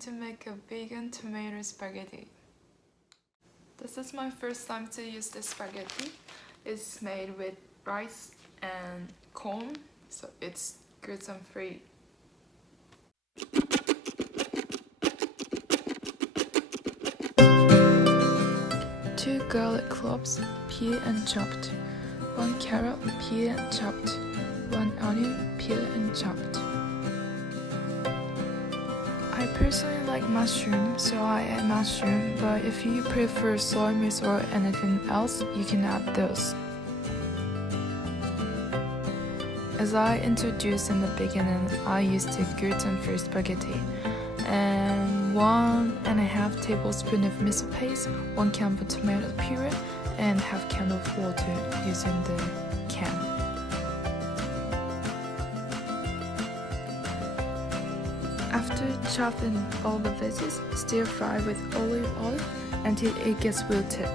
to make a vegan tomato spaghetti. This is my first time to use this spaghetti. It's made with rice and corn, so it's gluten-free. 2 garlic cloves, peeled and chopped. 1 carrot, peeled and chopped. 1 onion, peeled and chopped. I personally like mushroom, so I add mushroom, but if you prefer soy mix or anything else, you can add those. As I introduced in the beginning, I used the gluten-free spaghetti, and 1.5 tablespoons of miso paste, 1 can of tomato puree, and half can of water using the can. After chopping all the veggies, stir fry with olive oil until it gets wilted.